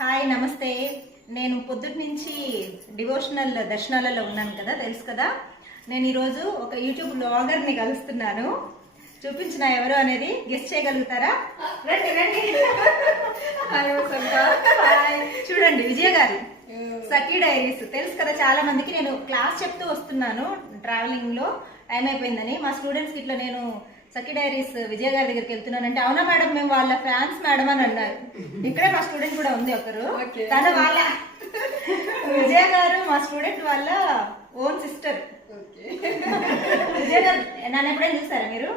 Hi నమస్తే. నేను పొద్దుటి నుంచి డివోషనల్ దర్శనాలలో ఉన్నాను కదా, తెలుసు కదా. నేను ఈరోజు ఒక యూట్యూబ్ బ్లాగర్ని కలుస్తున్నాను. చూపించిన ఎవరు అనేది గెస్ట్ చేయగలుగుతారా? రండి రండి. చూడండి, విజయ గారి సఖీ డైరీస్ తెలుసు కదా చాలా మందికి. నేను క్లాస్ చెప్తూ వస్తున్నాను, ట్రావెలింగ్ లో టైం అయిపోయిందని. మా స్టూడెంట్స్ ఇట్లా నేను సఖీ డైరీస్ విజయ గారి దగ్గరికి వెళ్తున్నానంటే, అవునా మేడం మేము వాళ్ళ ఫ్యాన్స్ మేడం అని అన్నారు. ఇక్కడే మా స్టూడెంట్ కూడా ఉంది ఒకరు, తను వాళ్ళ విజయ గారు మా స్టూడెంట్ వాళ్ళ ఓన్ సిస్టర్. విజయ గారు నన్ను ఎప్పుడైనా చూసారా మీరు?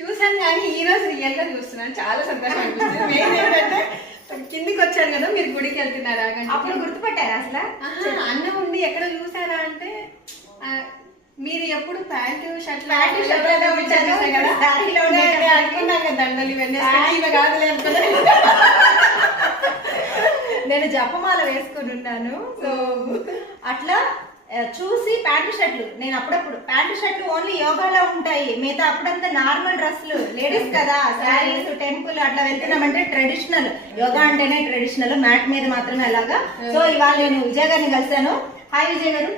చూసాను, కానీ ఈ రోజు రియల్ గా చూస్తున్నాను. చాలా సంతోషం అనిపిస్తుంది. మెయిన్ ఏంటంటే కిందికి వచ్చాను కదా, మీరు గుడికి వెళ్తున్నారా? అప్పుడు గుర్తుపట్టారా అసలు? అన్నం ఉండి ఎక్కడ చూసారా అంటే, మీరు ఎప్పుడు ప్యాంటు షర్ట్ దండలు ఇవన్నీ కాదులే అనుకున్నా. నేను జపమాల వేసుకుని ఉన్నాను. సో అట్లా చూసి ప్యాంటు షర్ట్లు, నేను అప్పుడప్పుడు ప్యాంటు షర్ట్లు ఓన్లీ యోగాలో ఉంటాయి, మిగతా అప్పుడంతా నార్మల్ డ్రెస్సులు. లేడీస్ కదా, శారీస్, టెంపుల్ అట్లా వెళ్తున్నామంటే ట్రెడిషనల్. యోగా అంటేనే ట్రెడిషనల్, మ్యాట్ మీద మాత్రమే అలాగా. సో ఇవాళ నేను విజయ్ గారిని కలిశాను. హాయ్ విజయ్ గారు.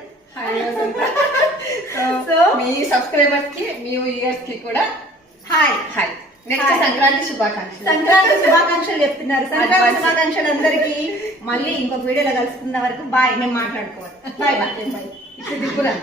సో మీ సబ్స్క్రైబర్స్ కి, మీ వ్యూయర్స్ కి కూడా హాయ్ హాయ్. నెక్స్ట్ సంక్రాంతి శుభాకాంక్షలు. సంక్రాంతి శుభాకాంక్షలు చెప్తున్నారు. సంక్రాంతి శుభాకాంక్షలు అందరికి. మళ్ళీ ఇంకొక వీడియోలో కలుసుకున్న వరకు బాయ్. మేము మాట్లాడుకోవాలి. Bye bye bye. ఇప్పుడు దిక్కురా.